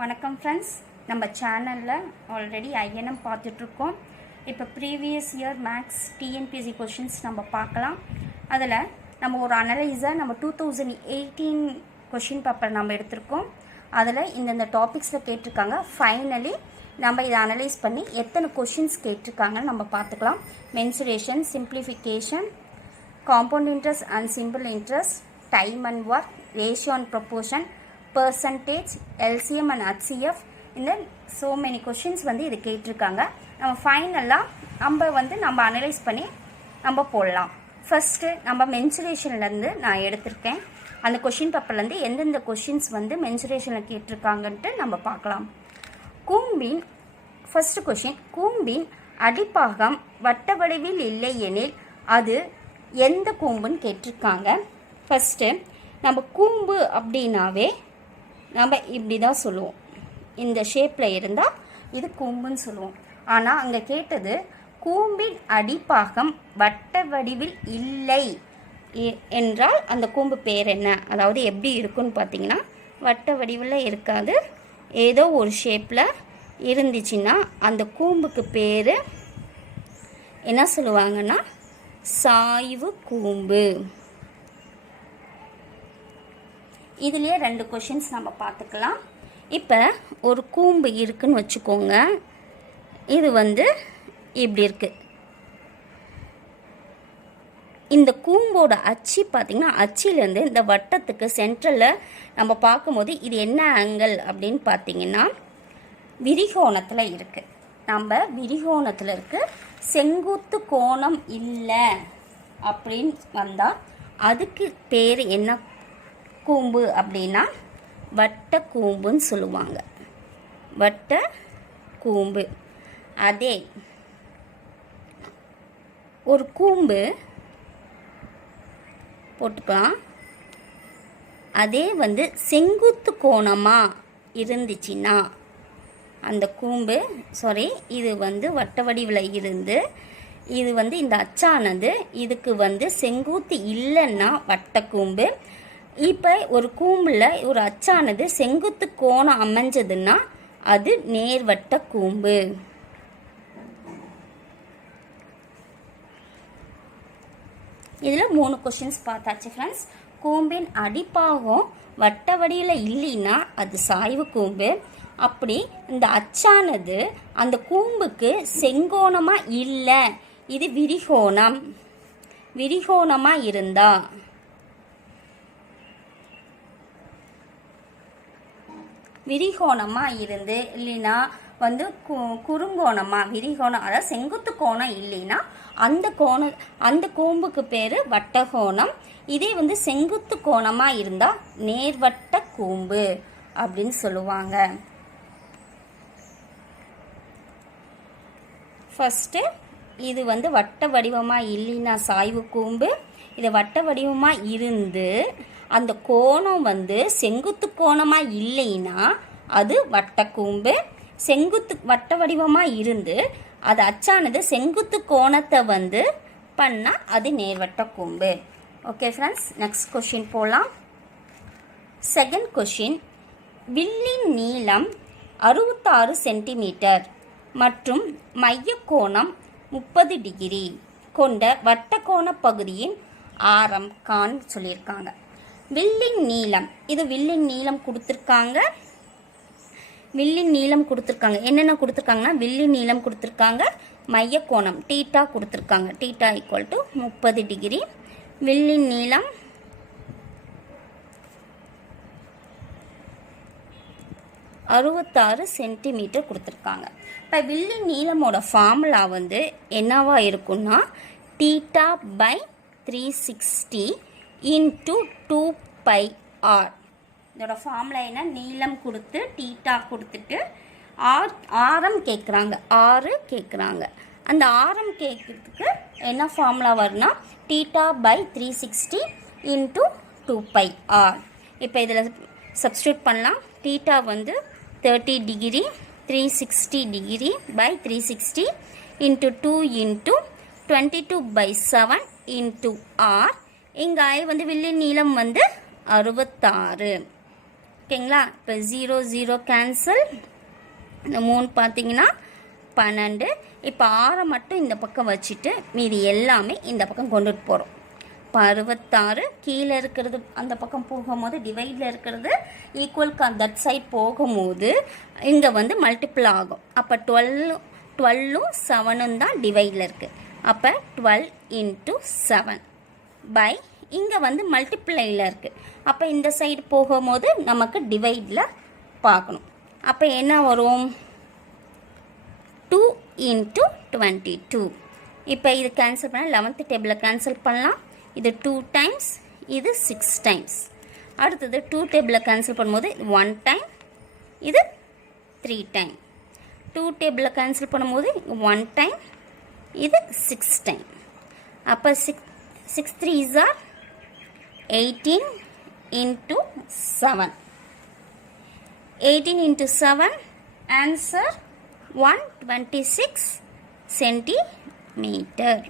வணக்கம் ஃப்ரெண்ட்ஸ், நம்ம சேனலில் ஆல்ரெடி ஐஎன்எம் பார்த்துட்ருக்கோம். இப்போ previous year maths TNPSC questions நம்ம பார்க்கலாம். அதில் நம்ம ஒரு அனலைஸாக நம்ம 2018 கொஷின் பேப்பர் நம்ம எடுத்திருக்கோம். அதில் இந்தந்த டாபிக்ஸில் கேட்டிருக்காங்க. ஃபைனலி நம்ம இதை அனலைஸ் பண்ணி எத்தனை கொஷின்ஸ் கேட்டிருக்காங்கன்னு நம்ம பார்த்துக்கலாம். Mensuration, simplification, compound interest and simple interest, time and work, ratio and proportion, percentage, LCM and HCF, இந்த so many questions வந்து இது கேட்டிருக்காங்க. நம்ம ஃபைனலாக நம்ம அனலைஸ் பண்ணி நம்ம போடலாம். ஃபஸ்ட்டு நம்ம மென்சுரேஷன்லேருந்து நான் எடுத்திருக்கேன். அந்த கொஷின் பேப்பர்லேருந்து எந்தெந்த கொஷின்ஸ் வந்து மென்சுரேஷனில் கேட்டிருக்காங்கன்ட்டு நம்ம பார்க்கலாம். கூம்பின் ஃபஸ்ட்டு கொஷின், கூம்பின் அடிப்பாகம் வட்ட வடிவில் இல்லை எனில் அது எந்த கூம்புன்னு கேட்டிருக்காங்க. ஃபஸ்ட்டு நம்ம கூம்பு அப்படின்னாவே நம்ம இப்படி தான் சொல்லுவோம். இந்த ஷேப்பில் இருந்தால் இது கூம்புன்னு சொல்லுவோம். ஆனால் அங்கே கேட்டது கூம்பின் அடிப்பாகம் வட்ட வடிவில் இல்லை என்றால் அந்த கூம்பு பேர் என்ன, அதாவது எப்படி இருக்குன்னு பார்த்தீங்கன்னா வட்ட வடிவில் இருக்காது, ஏதோ ஒரு ஷேப்பில் இருந்துச்சுன்னா அந்த கூம்புக்கு பேர் என்ன சொல்லுவாங்கன்னா சாய்வு கூம்பு. இதுலேயே 2 கொஷின்ஸ் நம்ம பார்த்துக்கலாம். இப்போ ஒரு கூம்பு இருக்குன்னு வச்சுக்கோங்க. இது இப்படி இருக்குது. இந்த கூம்போட அச்சு பார்த்திங்கன்னா அச்சிலேருந்து இந்த வட்டத்துக்கு சென்ட்ரலில் நம்ம பார்க்கும்போது இது என்ன ஆங்கிள் அப்படின்னு பார்த்திங்கன்னா விரிகோணத்தில் இருக்குது. நம்ம விரிகோணத்தில் இருக்குது. செங்குத்து கோணம் இல்லை அப்படின்னு வந்தால் அதுக்கு பேர் என்ன கூம்பு அப்படின்னா வட்ட கூம்புன்னு சொல்லுவாங்க. வட்ட கூம்பு. அதே ஒரு கூம்பு போட்டுக்கலாம். அதே செங்குத்து கோணமாக இருந்துச்சுன்னா அந்த கூம்பு இது வட்ட வடிவில் இருந்து இது இந்த அச்சானது இதுக்கு செங்குத்து இல்லைன்னா வட்டக்கூம்பு. இப்போ ஒரு கூம்பில் ஒரு அச்சானது செங்குத்து கோணம் அமைஞ்சதுன்னா அது நேர்வட்ட கூம்பு. இதில் 3 கொஷின்ஸ் பார்த்தாச்சு ஃப்ரெண்ட்ஸ். கூம்பின் அடிப்பாகம் வட்ட வடிவில் இல்லைன்னா அது சாய்வு கூம்பு. அப்படி இந்த அச்சானது அந்த கூம்புக்கு செங்கோணமாக இல்லை, இது விரிகோணம். விரிகோணமாக இருந்தா விரிகோணமாக இருந்து இல்லைன்னா குறுங்கோணமாக விரிகோணம், அதாவது செங்குத்து கோணம் இல்லைன்னா அந்த கூம்புக்கு பேர் வட்டகோணம். இதே செங்குத்து கோணமாக இருந்தால் நேர்வட்ட கூம்பு அப்படின்னு சொல்லுவாங்க. ஃபஸ்ட்டு இது வட்ட வடிவமாக இல்லைன்னா சாய்வு கூம்பு. இது வட்ட வடிவமாக இருந்து அந்த கோணம் செங்குத்து கோணமாக இல்லைன்னா அது வட்டக்கூம்பு. செங்குத்து வட்ட வடிவமாக இருந்து அது அச்சானது செங்குத்து கோணத்தை பண்ணால் அது நேர்வட்ட கூம்பு. ஓகே ஃப்ரெண்ட்ஸ், நெக்ஸ்ட் கொஷின் போகலாம். செகண்ட் கொஷின், வில்லின் நீளம் 66 சென்டிமீட்டர் மற்றும் மையக்கோணம் 30 டிகிரி கொண்ட வட்டக்கோண பகுதியின் ஆரம் கான் சொல்லியிருக்காங்க. வில்லின் நீளம், இது வில்லின் நீளம் கொடுத்துருக்காங்க. வில்லின் நீளம் கொடுத்துருக்காங்க. என்னென்ன கொடுத்துருக்காங்கன்னா வில்லின் நீளம் கொடுத்துருக்காங்க, மையக்கோணம் டீட்டா கொடுத்துருக்காங்க. Theta equal to 30 degree. வில்லின் நீளம் 66 சென்டிமீட்டர் கொடுத்துருக்காங்க. இப்போ வில்லின் நீளமோட ஃபார்முலா என்னவா இருக்குன்னா டீட்டா பை 360 இன்ட்டு 2πr. இதோட ஃபார்முலா என்ன, நீளம் கொடுத்து டீட்டா கொடுத்துட்டு ஆரம் கேட்குறாங்க, 6 கேட்குறாங்க. அந்த ஆரம் கேட்குறதுக்கு என்ன ஃபார்முலா வரும்னா டீட்டா பை 360 இன்ட்டு 2πr. இப்போ இதில் சப்ஸ்டியூட் பண்ணலாம். Theta 30 degree, 360 degree by 360 into 2 into 22/7 into r. இங்கே வில்லின் நீளம் 66. ஓகேங்களா. இப்போ 0 0 கேன்சல், இந்த 3 பார்த்தீங்கன்னா 12. இப்போ 6 மட்டும் இந்த பக்கம் வச்சுட்டு மீதி எல்லாமே இந்த பக்கம் கொண்டுட்டு போகிறோம். இப்போ 66 கீழே இருக்கிறது அந்த பக்கம் போகும்போது டிவைடில் இருக்கிறது ஈக்குவல் தட் சைட் போகும்போது இங்கே வந்து மல்டிபிள் ஆகும். அப்போ 12ம் 7ம் தான் டிவைடில் இருக்குது. அப்போ 12 × 7 பை இங்கே வந்து மல்டிப்ளையில் இருக்குது. அப்போ இந்த சைடு போகும்போது நமக்கு டிவைடில் பார்க்கணும். அப்போ என்ன வரும்? 2 × 22. இப்போ இது கேன்சல் பண்ணால் 11th டேபிளில் கேன்சல் பண்ணலாம். இது 2 டைம்ஸ், இது 6 டைம்ஸ். அடுத்தது 2 டேபிளில் கேன்சல் பண்ணும்போது 1 டைம், இது 3 டைம். 2 டேபிளில் கேன்சல் பண்ணும்போது 1 டைம், இது 6 டைம். அப்போ 6 3s are 18 × 7. 18 × 7 answer 126 centimetre.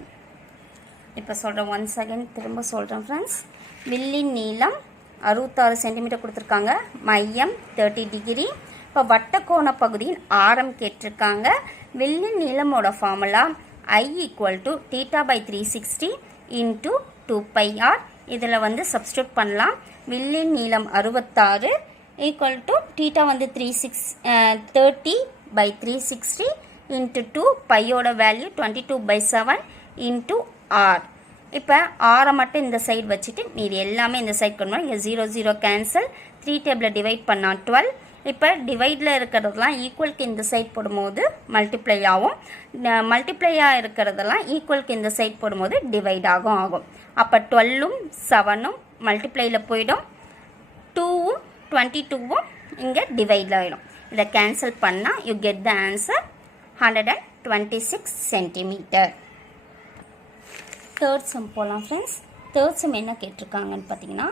இப்போ சொல்கிறேன், ஒன்ஸ் அகைன் திரும்ப சொல்கிறேன் ஃப்ரெண்ட்ஸ். வில்லின் நீளம் 66 சென்டிமீட்டர் கொடுத்துருக்காங்க, மையம் 30 டிகிரி. இப்போ வட்டக்கோண பகுதியின் ஆரம் கேட்டிருக்காங்க. வில்லின் நீளமோட ஃபார்முலா I = θ/360 × 2πr. இதில் வந்து சப்ஸ்டியூட் பண்ணலாம். வில்லின் நீளம் 66 θ வந்து 30/360 × 2, பையோட வேல்யூ 22/7 × r. இப்போ ஆரை மட்டும் இந்த சைடு வச்சுட்டு மீதி எல்லாமே இந்த சைடு கொண்டு வரணும். இங்கே 0 0 கேன்சல், 3 டேபிளில் டிவைட் பண்ணால் 12. இப்போ டிவைடில் இருக்கிறதெல்லாம் ஈக்குவலுக்கு இந்த சைட் போடும்போது மல்டிப்ளை ஆகும், மல்டிப்ளையாக இருக்கிறதெல்லாம் ஈக்குவலுக்கு இந்த சைட் போடும்போது டிவைட் ஆகும். அப்போ 12ம் 7ம் மல்டிப்ளையில் போயிடும், 2ம் 22ம் இங்கே டிவைடில் ஆகிடும். இதை கேன்சல் பண்ணால் you get the answer 126 centimetre. Third sum போகலாம் ஃப்ரெண்ட்ஸ். தேர்ட் சம் என்ன கேட்டிருக்காங்கன்னு பார்த்தீங்கன்னா,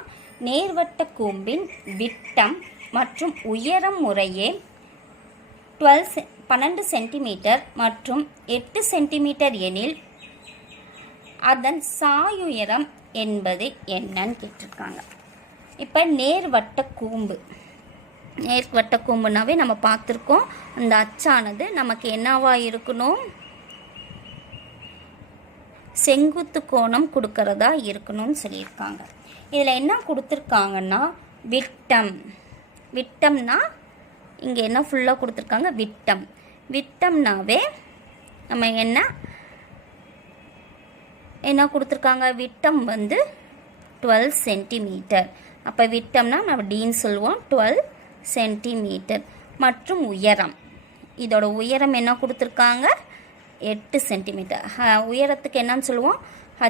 நேர்வட்ட கூம்பின் விட்டம் மற்றும் உயரம் முறையே 12 சென்டிமீட்டர் மற்றும் 8 சென்டிமீட்டர் எனில் அதன் சாயுயரம் என்பது என்னன்னு கேட்டிருக்காங்க. இப்போ நேர்வட்ட கூம்புனாவே நம்ம பார்த்துருக்கோம். அந்த அச்சானது நமக்கு என்னவா இருக்கணும்? செங்குத்து கோணம் கொடுக்கறதா இருக்கணும்னு சொல்லியிருக்காங்க. இதில் என்ன கொடுத்துருக்காங்கன்னா விட்டம்னா இங்கே என்ன ஃபுல்லாக கொடுத்துருக்காங்க? விட்டம்னாவே நம்ம என்ன கொடுத்துருக்காங்க? விட்டம் வந்து 12 சென்டிமீட்டர். அப்போ விட்டம்னா நம்ம டீன்னு சொல்லுவோம், 12 சென்டிமீட்டர். மற்றும் உயரம், இதோட உயரம் என்ன கொடுத்துருக்காங்க? 8 சென்டிமீட்டர். உயரத்துக்கு என்னன்னு சொல்லுவோம்? h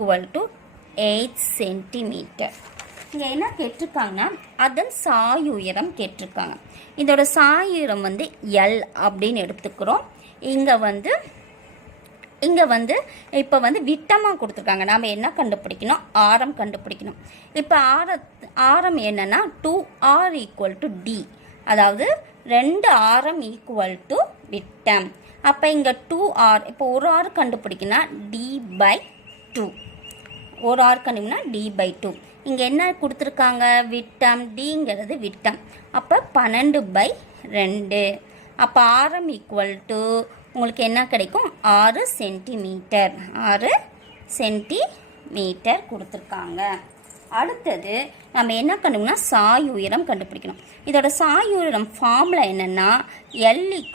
= 8 centimetre. இங்கே என்ன கேட்டிருக்காங்க? அதன் சாயுயரம் கேட்டிருக்காங்க. இதோட சாயுயரம் வந்து L அப்படின்னு எடுத்துக்கிறோம். இங்கே வந்து இப்போ வந்து விட்டமாக கொடுத்துருக்காங்க. நாம் என்ன கண்டுபிடிக்கணும்? ஆரம் கண்டுபிடிக்கணும். இப்போ ஆரம் என்னன்னா 2r = d, அதாவது 2 ஆரம் = விட்டம். அப்போ இங்கே 2r, இப்போ ஒரு ஆர் கண்டுபிடிக்கணும் d/2, ஒரு ஆர் கண்டுபிடிக்கணும் d/2. இங்கே என்ன கொடுத்துருக்காங்க? விட்டம், டிங்கிறது விட்டம். அப்போ 12/2. அப்போ ஆரம் உங்களுக்கு என்ன கிடைக்கும்? 6 சென்டிமீட்டர். 6 சென்டிமீட்டர் கொடுத்துருக்காங்க. அடுத்தது நம்ம என்ன கண்டுபிடிக்கணும்? சாயுயரம் கண்டுபிடிக்கணும். இதோட சாயுயரம் ஃபார்முலா என்னென்னா L =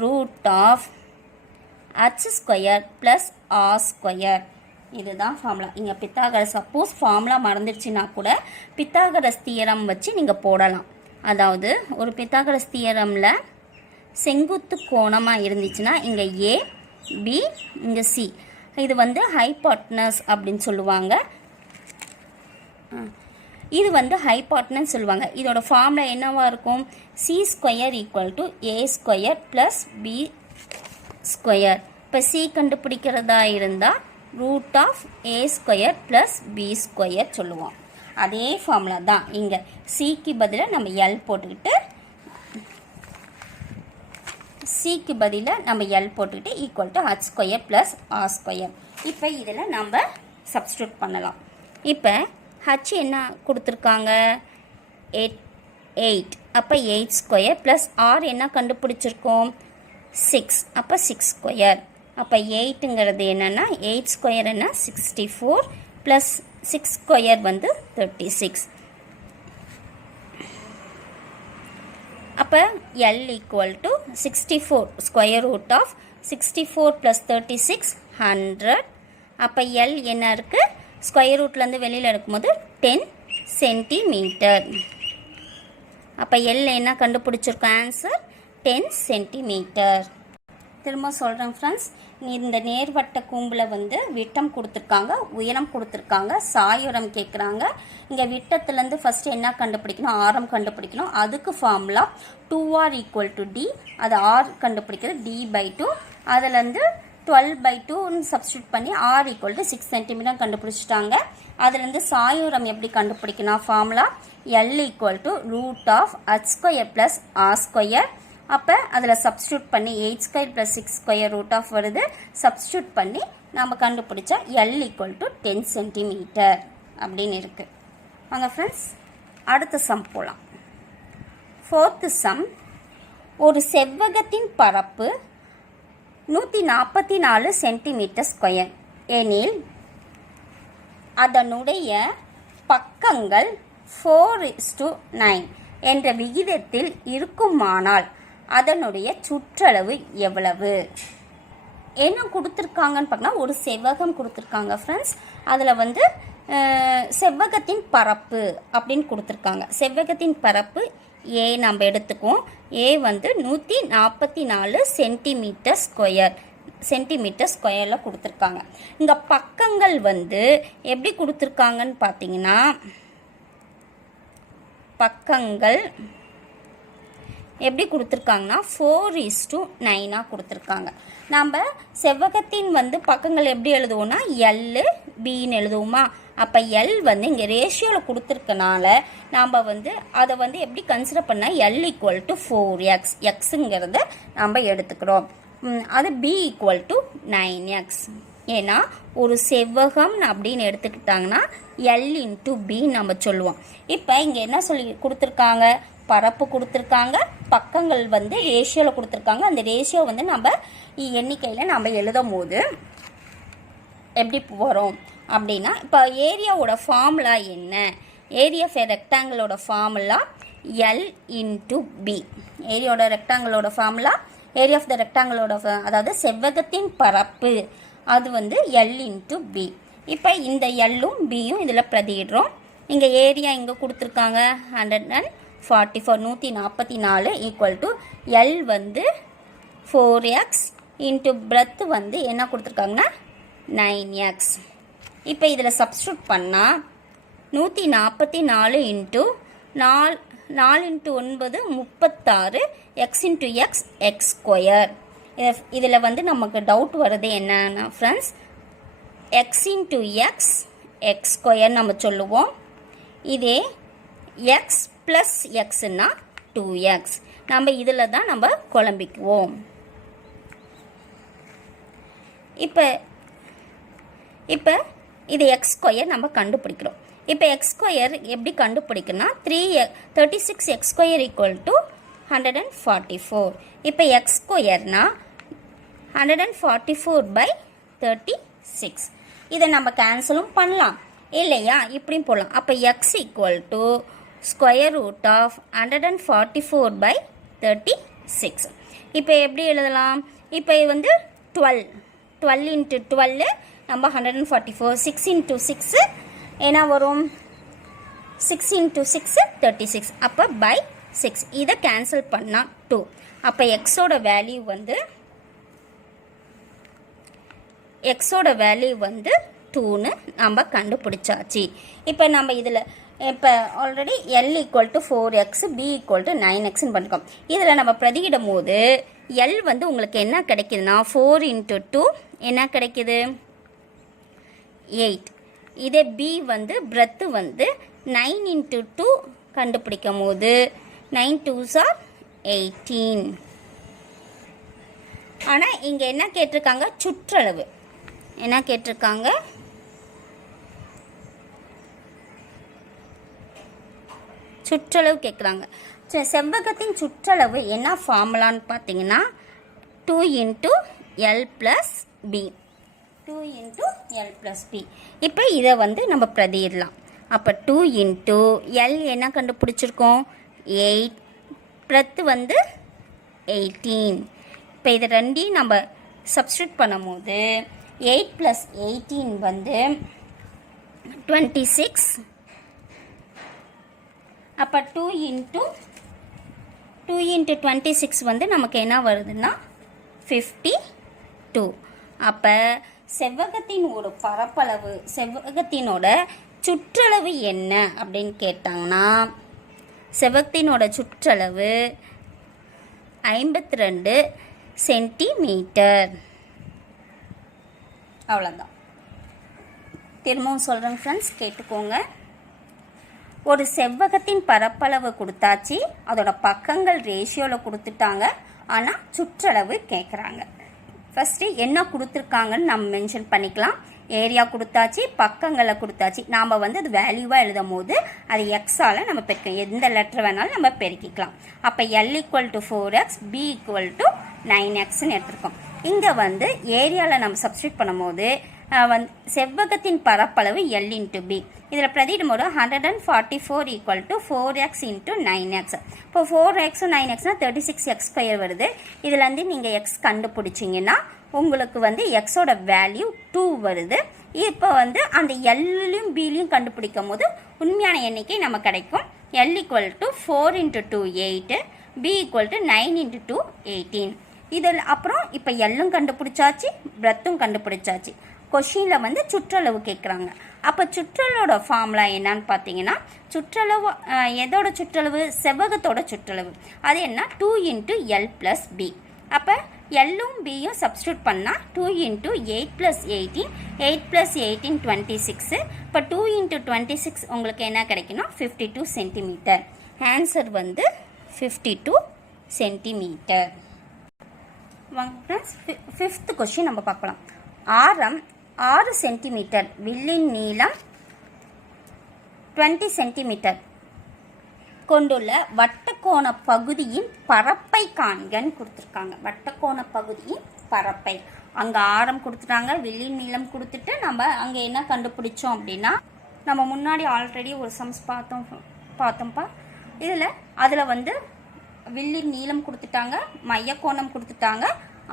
√h² + r². இதுதான் ஃபார்முலா. இங்கே பித்தாகரஸ், சப்போஸ் ஃபார்முலா மறந்துடுச்சுன்னா கூட பித்தாகரஸ் தியரம் வச்சு நீங்கள் போடலாம். அதாவது ஒரு பித்தாகரஸ் தியரமில் செங்குத்து கோணமாக இருந்துச்சுன்னா இங்கே A, B, இங்கே C, இது வந்து ஹைபாட்னஸ் அப்படின்னு சொல்லுவாங்க. இது வந்து ஹைபாட்னஸ் சொல்லுவாங்க. இதோட ஃபார்முலா என்னவா இருக்கும்? c² = a² + b². இப்போ C கண்டுபிடிக்கிறதா இருந்தால் √a² + b² சொல்லுவோம். அதே ஃபார்முலா தான் இங்கே. சிக்கு பதிலாக நம்ம L போட்டுக்கிட்டு =h² + r². இப்போ இதில் நம்ம சப்ஸ்டியூட் பண்ணலாம். இப்போ h என்ன கொடுத்துருக்காங்க? 8. அப்போ 8 ஸ்கொயர் ப்ளஸ் ஆர் என்ன கண்டுபிடிச்சிருக்கோம் 6. அப்போ 6 ஸ்கொயர். அப்போ 8ங்கிறது என்னென்னா 8 ஸ்கொயர் என்ன 64 ப்ளஸ் 6 ஸ்கொயர் வந்து 36. அப்போ L equal to 64 square root of 64 plus 36 100. அப்போ L என்ன இருக்குது ஸ்கொயர் ரூட்லேருந்து வெளியில் எடுக்கும்போது 10 சென்டிமீட்டர். அப்போ L என்ன கண்டுபிடிச்சிருக்கோம் ஆன்சர் 10 சென்டிமீட்டர். திரும்ப சொல்கிறேன் ஃப்ரெண்ட்ஸ், இந்த நேர்வட்ட கூம்பில் வந்து விட்டம் கொடுத்துருக்காங்க, உயரம் கொடுத்துருக்காங்க, சாயுரம் கேட்குறாங்க. இங்கே விட்டத்துலேருந்து ஃபஸ்ட்டு என்ன கண்டுபிடிக்கணும் ஆரம் கண்டுபிடிக்கணும். அதுக்கு formula 2r equal to d. அது r கண்டுபிடிக்கிறது d/2. அதுலேருந்து 12/2ன்னு சப்ஸ்டியூட் பண்ணி r ஈக்குவல் டு 6 சென்டிமீட்டர் கண்டுபிடிச்சிட்டாங்க. அதுலேருந்து சாயுரம் எப்படி கண்டுபிடிக்கணும் formula L equal to root of h square plus r square. அப்போ அதில் சப்ஸ்டியூட் பண்ணி 8 square plus 6 square root of வருது. சப்ஸ்டியூட் பண்ணி நம்ம கண்டுபிடிச்சா L ஈக்குவல் டு 10 சென்டிமீட்டர் அப்படின்னு இருக்குது. வாங்க ஃப்ரெண்ட்ஸ் அடுத்த சம் போகலாம். 4th சம், ஒரு செவ்வகத்தின் பரப்பு 144 சென்டிமீட்டர் ஸ்கொயர் எனில் அதனுடைய பக்கங்கள் 4:9 என்ற விகிதத்தில் இருக்குமானால் அதனுடைய சுற்றளவு எவ்வளவு? என்ன கொடுத்துருக்காங்கன்னு பார்க்கணும். ஒரு செவ்வகம் கொடுத்துருக்காங்க ஃப்ரெண்ட்ஸ். அதில் வந்து செவ்வகத்தின் பரப்பு அப்படின்னு கொடுத்துருக்காங்க. செவ்வகத்தின் பரப்பு ஏ நம்ம எடுத்துக்குவோம். ஏ வந்து 144 சென்டிமீட்டர் ஸ்கொயரில் கொடுத்துருக்காங்க. இங்கே பக்கங்கள் வந்து எப்படி கொடுத்துருக்காங்கன்னு பார்த்தீங்கன்னா, பக்கங்கள் எப்படி கொடுத்துருக்காங்கன்னா 4:9 கொடுத்துருக்காங்க. நம்ம செவ்வகத்தின் வந்து பக்கங்கள் எப்படி எழுதுவோம்னா L Bன்னு எழுதுவோமா. அப்போ L வந்து இங்கே ரேஷியோவில் கொடுத்துருக்கனால நாம் வந்து அதை வந்து எப்படி கன்சிடர் பண்ணால் L ஈக்குவல் டு 4x, எக்ஸுங்கிறத நம்ம எடுத்துக்கிறோம். அது B ஈக்குவல் டு 9x. ஏன்னா ஒரு செவ்வகம் அப்படின்னு எடுத்துக்கிட்டாங்கன்னா L இன்ட்டு B நம்ம சொல்லுவோம். இப்போ இங்கே என்ன சொல்லி கொடுத்துருக்காங்க, பரப்பு கொடுத்துருக்காங்க, பக்கங்கள் வந்து ரேஷியோவில் கொடுத்துருக்காங்க. அந்த ரேஷியோ வந்து நம்ம எண்ணிக்கையில் நம்ம எழுதும் போது எப்படி வரும் அப்படின்னா, இப்போ ஏரியாவோட ஃபார்முலா என்ன? ஏரியா ஆஃப் ரெக்டாங்கிளோட ஃபார்முலா L இன்ட்டு B. ஏரியாவோட ரெக்டாங்கிளோட ஃபார்முலா ஏரியா ஆஃப் த ரெக்டாங்கிளோட, அதாவது செவ்வகத்தின் பரப்பு அது வந்து L இன்ட்டு B. இப்போ இந்த Lலும் Bயும் இதில் பிரதியிடுறோம். இங்கே ஏரியா இங்கே கொடுத்துருக்காங்க 144 ஈக்குவல் டு L வந்து 4x இன்ட்டு பிரெத் வந்து என்ன கொடுத்துருக்காங்கன்னா 9x. இப்போ இதில் சப்ஸ்டியூட் பண்ணால் 144 into 4 into 9 36 X into X X square. இதில் வந்து நமக்கு டவுட் வருது என்னன்னா friends, X into X X square நம்ம சொல்லுவோம். இதே எக்ஸ் ப்ளஸ் எக்ஸ்னா 2x. நம்ம இதில் தான் நம்ம குழம்பிக்குவோம். இப்போ இது எக்ஸ் ஸ்கொயர் நம்ம கண்டுபிடிக்கிறோம். இப்போ எக்ஸ் ஸ்கொயர் எப்படி கண்டுபிடிக்கணும்னா 36 எக்ஸ் ஸ்கொயர் ஈக்குவல் டு 144. இப்போ எக்ஸ் ஸ்கொயர்னா 144/36. இதை நம்ம கேன்சலும் பண்ணலாம் இல்லையா, இப்படியும் போடலாம். அப்போ X equal to square root of 144/36. இப்போ எப்படி எழுதலாம்? இப்போ இது 12 இன்ட்டு 12 நம்ம 144. 6 இன்ட்டு 6 என்ன வரும்? 6 இன்ட்டு 6 36. அப்போ பை 6. இதை கேன்சல் பண்ணால் 2. அப்போ எக்ஸோட வேல்யூ வந்து 2ன்னு நம்ம கண்டுபிடிச்சாச்சு. இப்போ நம்ம இதில் இப்போ already L equal to 4x, B equal to 9xன்னு பண்ணிக்கோம். இதில் நம்ம பிரதியிடும் போது L வந்து உங்களுக்கு என்ன கிடைக்குதுன்னா 4 இன்ட்டு 2 என்ன கிடைக்குது 8. இதே B வந்து பிரெத்து வந்து 9 இன்ட்டு 2 கண்டுபிடிக்கும் போது 9 2s are 18. ஆனால் இங்கே என்ன கேட்டிருக்காங்க? சுற்றளவு என்ன கேட்டிருக்காங்க? சுற்றளவு கேட்குறாங்க. செவ்வகத்தின் சுற்றளவு என்ன ஃபார்முலான்னு பார்த்தீங்கன்னா 2 × L + B. 2 × L + B. இப்போ இதை வந்து நம்ம பிரதியிடலாம். அப்போ 2 × L என்ன கண்டுபிடிச்சிருக்கோம் 8, பிரத்து வந்து 18. இப்போ இது ரெண்டையும் நம்ம சப்ஸ்டியூட் பண்ணும்போது 8 + 18 வந்து 26. அப்போ 2 × 26 வந்து நமக்கு என்ன வருதுன்னா 52. அப்போ செவ்வகத்தின் ஒரு பரப்பளவு, செவ்வகத்தினோட சுற்றளவு என்ன அப்படின்னு கேட்டாங்கன்னா செவ்வகத்தினோட சுற்றளவு 52 சென்டிமீட்டர். அவ்வளோதான். திரும்பவும் சொல்கிறேங்க ஃப்ரெண்ட்ஸ், கேட்டுக்கோங்க. ஒரு செவ்வகத்தின் பரப்பளவு கொடுத்தாச்சு, அதோட பக்கங்கள் ரேஷியோவில் கொடுத்துட்டாங்க, ஆனால் சுற்றளவு கேட்குறாங்க. ஃபஸ்ட்டு என்ன கொடுத்துருக்காங்கன்னு நம்ம மென்ஷன் பண்ணிக்கலாம். ஏரியா கொடுத்தாச்சு, பக்கங்களை கொடுத்தாச்சு. நாம் வந்து அது வேல்யூவாக எழுதும் போது அது எக்ஸால் நம்ம பெருக்கலாம். எந்த லெட்டர் வேணாலும் நம்ம பெருக்கிக்கலாம். அப்போ L = 4x, B = 9xன்னு எடுத்துருக்கோம். இங்கே வந்து ஏரியாவில் நம்ம சப்ஸ்டியூட் பண்ணும்போது செவ்வகத்தின் பரப்பளவு L × B. இதில் பிரதியிடும் போது 144 = 4x × 9x. இப்போ 4x 9xனா 36x² வருது. இதில் வந்து நீங்கள் x கண்டுபிடிச்சிங்கன்னா உங்களுக்கு வந்து எக்ஸோட வேல்யூ 2 வருது. இப்போ வந்து அந்த எல்லையும் பிலையும் கண்டுபிடிக்கும் போது உண்மையான எண்ணிக்கை நம்ம கிடைக்கும். L = 4 × 2 8, B = 9 × 2 18. இதில் அப்புறம் இப்போ எல்லும் கண்டுபிடிச்சாச்சு, பிரத்தும் கண்டுபிடிச்சாச்சு. கொஷினில் வந்து சுற்றளவு கேட்குறாங்க. அப்போ சுற்றளவோட ஃபார்முலா என்னன்னு பார்த்தீங்கன்னா சுற்றளவு எதோட சுற்றளவு, செவ்வகத்தோட சுற்றளவு. அது என்ன 2 × L + B. அப்போ எல்லும் பியும் சப்ஸ்டியூட் பண்ணால் 2 × 8 + 18, 8 + 18 26. இப்போ 2 × 26 உங்களுக்கு என்ன கிடைக்குன்னா 52 சென்டிமீட்டர். ஆன்சர் வந்து 52 சென்டிமீட்டர். வாங்க ஃப்ரெண்ட்ஸ், 5th கொஸ்டின் நம்ம பார்க்கலாம். ஆரம் 6 சென்டிமீட்டர், வில்லின் நீளம் 20 சென்டிமீட்டர் கொண்டுள்ள வட்டக்கோண பகுதியின் பரப்பை காண்கன்னு கொடுத்துருக்காங்க. வட்டக்கோண பகுதியின் பரப்பை, அங்கே ஆரம் கொடுத்துட்டாங்க, வில்லின் நீளம் கொடுத்துட்டு நம்ம அங்கே என்ன கண்டுபிடிச்சோம் அப்படின்னா நம்ம முன்னாடி ஆல்ரெடி ஒரு சம்ஸ் பார்த்தோம்ப்பா. அதில் வந்து வில்லின் நீளம் கொடுத்துட்டாங்க, மையக்கோணம் கொடுத்துட்டாங்க,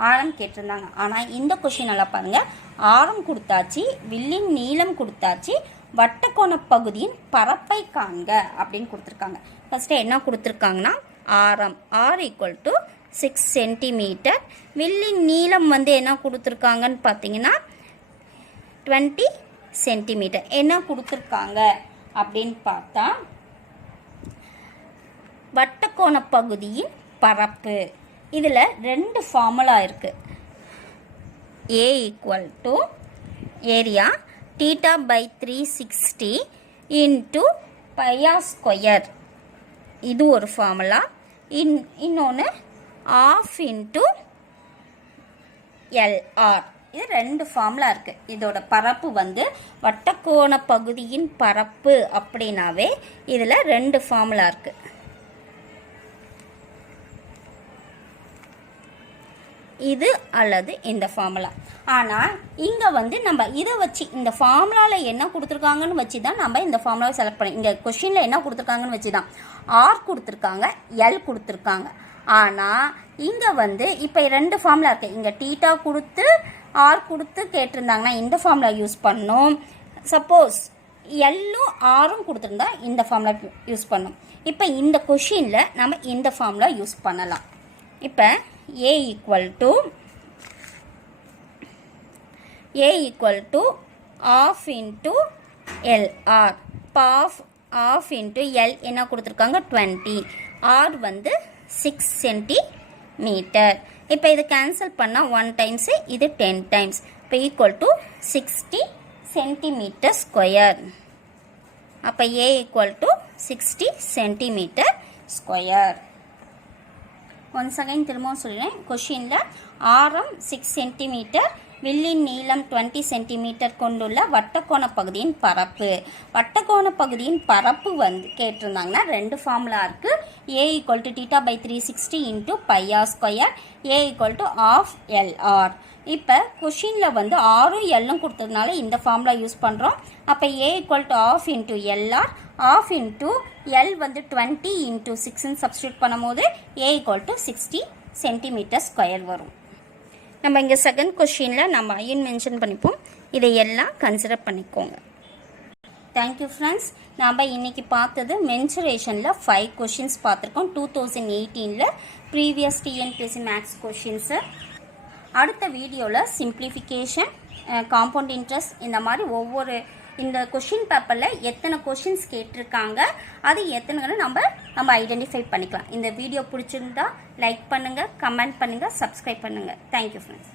ஆரம் கேட்டிருந்தாங்க. ஆனால் இந்த கொஷின் நல்லா பாருங்கள், ஆரம் கொடுத்தாச்சு, வில்லின் நீளம் கொடுத்தாச்சு, வட்டக்கோண பகுதியின் பரப்பை காண்க அப்படின்னு கொடுத்துருக்காங்க. ஃபஸ்ட்டு என்ன கொடுத்துருக்காங்கன்னா ஆரம் R = 6 சென்டிமீட்டர், வில்லின் நீளம் வந்து என்ன கொடுத்துருக்காங்கன்னு பார்த்தீங்கன்னா 20 சென்டிமீட்டர். என்ன கொடுத்துருக்காங்க அப்படின்னு பார்த்தா வட்டக்கோண பகுதியின் பரப்பு. இதில் 2 ஃபார்முலா இருக்குது. A = area θ/360 × πr². இது ஒரு ஃபார்முலா. இன்னொன்று 1/2 × LR. இது 2 ஃபார்முலா இருக்குது. இதோட பரப்பு வந்து வட்டக்கோண பகுதியின் பரப்பு அப்படின்னாவே இதில் 2 ஃபார்முலா இருக்குது. இது அல்லது இந்த ஃபார்முலா. ஆனால் இங்கே வந்து நம்ம இதை வச்சு இந்த ஃபார்முலாவில் என்ன கொடுத்துருக்காங்கன்னு வச்சு தான் நம்ம இந்த ஃபார்முலாவை செலக்ட் பண்ணி, இங்கே கொஷினில் என்ன கொடுத்துருக்காங்கன்னு வச்சு தான் ஆர் கொடுத்துருக்காங்க, எல் கொடுத்துருக்காங்க. ஆனால் இங்கே வந்து இப்போ 2 ஃபார்முலா இருக்குது. இங்கே தீட்டா கொடுத்து ஆர் கொடுத்து கேட்டிருந்தாங்கன்னா இந்த ஃபார்முலா யூஸ் பண்ணோம். சப்போஸ் எல்லும் ஆரும் கொடுத்துருந்தா இந்த ஃபார்முலா யூஸ் பண்ணோம். இப்போ இந்த கொஷினில் நம்ம இந்த ஃபார்முலா யூஸ் பண்ணலாம். இப்போ A = 1/2 × LR. half × L என்ன கொடுத்துருக்காங்க 20, R வந்து 6 சென்டிமீட்டர். இப்போ இது கேன்சல் பண்ணால் 1 டைம்ஸு, இது 10 டைம்ஸ். இப்போ = 60 சென்டிமீட்டர் ஸ்கொயர். அப்போ A = 60 centimetre square. Once again திரும்பவும் சொல்கிறேன், கொஷினில் ஆரம் 6 சென்டிமீட்டர், வில்லின் நீளம் 20 சென்டிமீட்டர் கொண்டுள்ள வட்டக்கோண பகுதியின் பரப்பு. வட்டக்கோண பகுதியின் பரப்பு வந்து கேட்டிருந்தாங்கன்னா ரெண்டு ஃபார்முலா இருக்குது. a = θ/360 × πr², a = ½ LR. இப்போ கொஷினில் வந்து ஆரும் எல்லும் கொடுத்ததுனால இந்த ஃபார்முலா யூஸ் பண்ணுறோம். அப்போ a = ½ × LR, ½ × L வந்து 20 × 6ன்னு சப்ஸ்டியூட் பண்ணும்போது a = 60 cm² வரும். நம்ம இங்கே செகண்ட் கொஷினில் நம்ம ஐயன் மென்ஷன் பண்ணிப்போம். இதை எல்லாம் கன்சிடர் பண்ணிக்கோங்க. Thank you friends. நம்ம இன்றைக்கி பார்த்தது மென்சுரேஷனில் 5 கொஷின்ஸ் பார்த்துருக்கோம். 2018 ப்ரீவியஸ் டிஎன்பிஎஸ்சி மேக்ஸ் கொஷின்ஸு. அடுத்த வீடியோவில் சிம்ப்ளிஃபிகேஷன், காம்பவுண்ட் இன்ட்ரெஸ்ட், இந்த மாதிரி ஒவ்வொரு இந்த கொஷின் பேப்பரில் எத்தனை கொஷின்ஸ் கேட்டிருக்காங்க, அது எத்தனைன்னு நம்ம ஐடென்டிஃபை பண்ணிக்கலாம். இந்த வீடியோ பிடிச்சிருந்தா லைக் பண்ணுங்கள், கமெண்ட் பண்ணுங்கள், சப்ஸ்கிரைப் பண்ணுங்கள். Thank you friends.